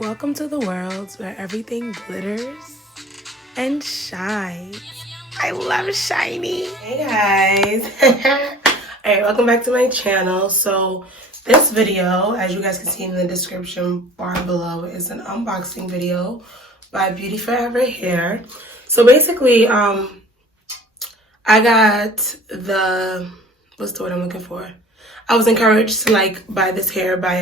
Welcome to the world where everything glitters and shines. I love shiny. Hey guys. Alright, welcome back to my channel. So this video, as you guys can see in the description bar below, is an unboxing video by Beauty Forever Hair. So basically, I got the, what's the word I'm looking for? I was encouraged to buy this hair by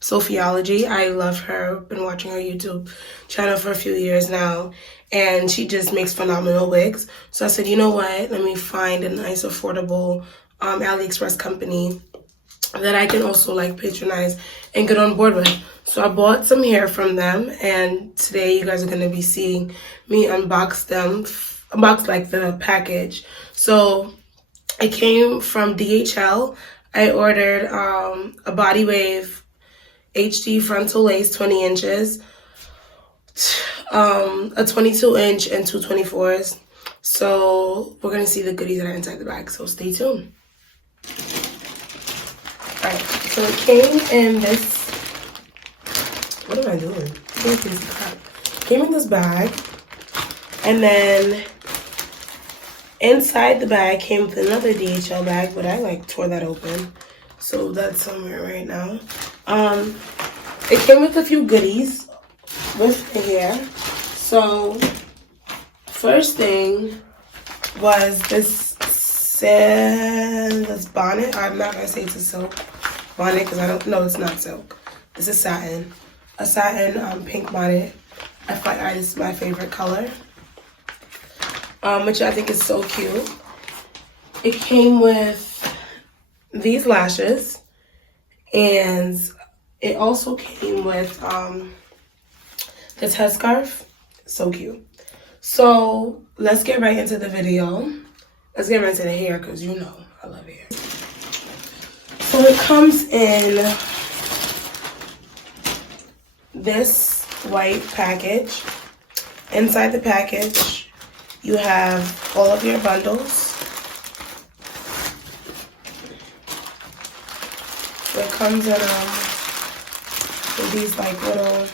Sophiology. I love her. Been watching her YouTube channel for a few years now, and she just makes phenomenal wigs. So I said, you know what? Let me find a nice, affordable AliExpress company that I can also patronize and get on board with. So I bought some hair from them, and today you guys are gonna be seeing me unbox the package. So it came from DHL. I ordered a Bodywave HD frontal lace 20 inches, a 22 inch and two 24s. So we're going to see the goodies that are inside the bag, so stay tuned. Alright, so it came in this, what am I doing? Came in this bag, and then inside the bag came with another DHL bag, but I tore that open. So that's somewhere right now. It came with a few goodies with the hair. So first thing was this bonnet. I'm not gonna say it's a silk bonnet because I don't know, it's not silk. This is satin. A satin pink bonnet. FYI, this is my favorite color. Which I think is so cute. It came with these lashes, and it also came with this headscarf. So cute. So let's get right into the video. Let's get right into the hair because you know I love hair. So it comes in this white package. Inside the package, you have all of your bundles. So it comes in these little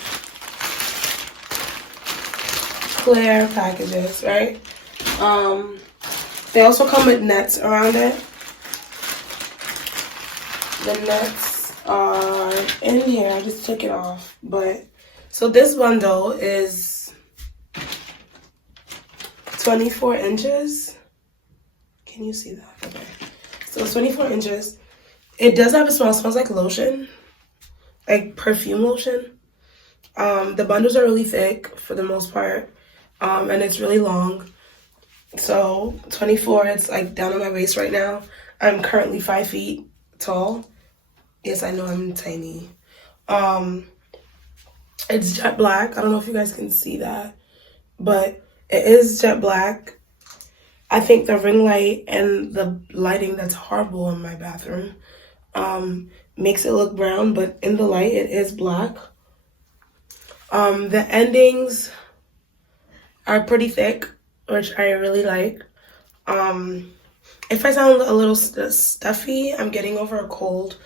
clear packages, right? They also come with nets around it. The nets are in here. I just took it off, but so this bundle is 24 inches. Can you see that? Okay. So it's 24 inches. It does have a smell. It smells like lotion, like perfume lotion. The bundles are really thick for the most part, and it's really long. So 24, it's down on my waist right now. I'm currently 5 feet tall. Yes, I know I'm tiny. It's jet black. I don't know if you guys can see that, but it is jet black. I think the ring light and the lighting that's horrible in my bathroom makes it look brown, but in the light it is black. The endings are pretty thick, which I really like. If I sound a little stuffy, I'm getting over a cold,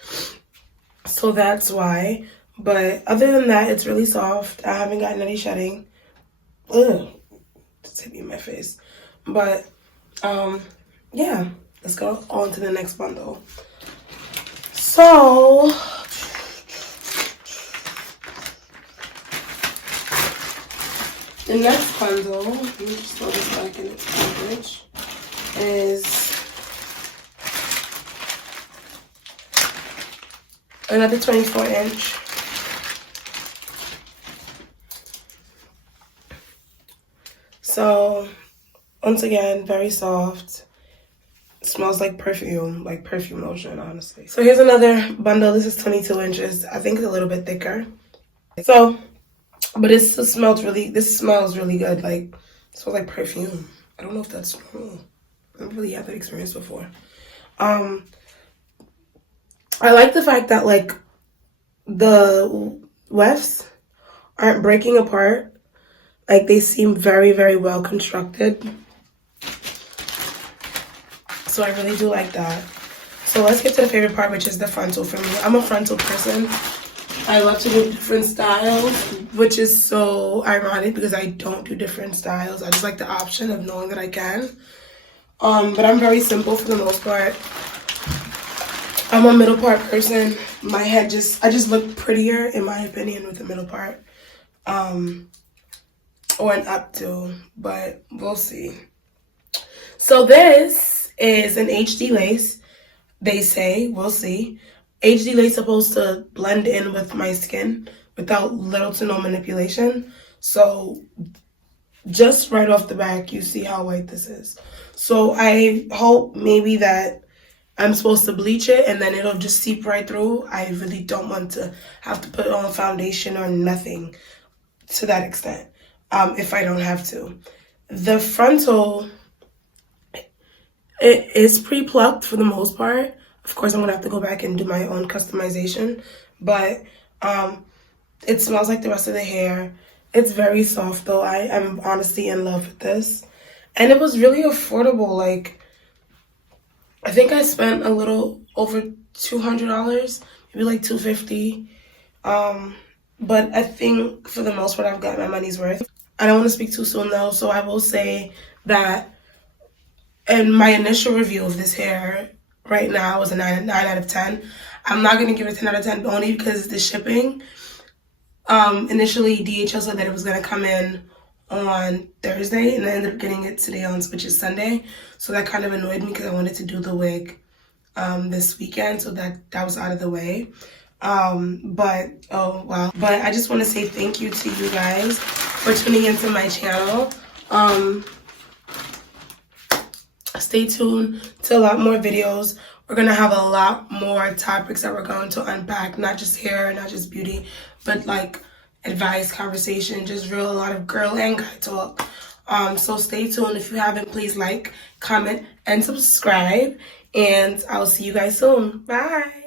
so that's why. But other than that, it's really soft. I haven't gotten any shedding. Ugh. Just hit me in my face. But yeah, let's go on to the next bundle. So the next bundle, let me just throw this back in its package, is another 24 inch. So once again, very soft. Smells like perfume lotion, honestly. So here's another bundle. This is 22 inches. I think it's a little bit thicker. So, but it still smells this smells really good. It smells like perfume. I don't know if that's normal. I haven't really had that experience before. I like the fact that the wefts aren't breaking apart. They seem very, very well constructed. So I really do like that. So let's get to the favorite part, which is the frontal for me. I'm a frontal person. I love to do different styles, which is so ironic because I don't do different styles. I just like the option of knowing that I can. But I'm very simple for the most part. I'm a middle part person. My head I just look prettier, in my opinion, with the middle part. Or an updo, but we'll see. So this is an HD lace, they say. We'll see. HD lace supposed to blend in with my skin without little to no manipulation. So just right off the back, you see how white this is. So I hope maybe that I'm supposed to bleach it and then it'll just seep right through. I really don't want to have to put on foundation or nothing to that extent, if I don't have to. The frontal, it is pre-plucked for the most part. Of course, I'm gonna have to go back and do my own customization, but it smells like the rest of the hair. It's very soft though. I am honestly in love with this. And it was really affordable. Like, I think I spent a little over $200, maybe like $250. But I think for the most part, I've got my money's worth. I don't want to speak too soon though, so I will say that in my initial review of this hair right now was a 9 out of 10. I'm not going to give it 10 out of 10 only because the shipping. Initially, DHL said that it was going to come in on Thursday, and I ended up getting it today, which is Sunday. So that kind of annoyed me because I wanted to do the wig this weekend, so that was out of the way. But oh wow. But I just want to say thank you to you guys for tuning into my channel. Stay tuned to a lot more videos. We're gonna have a lot more topics that we're going to unpack, not just hair, not just beauty, but like advice, conversation, just a lot of girl and guy talk. So stay tuned. If you haven't, please like, comment, and subscribe. And I'll see you guys soon. Bye.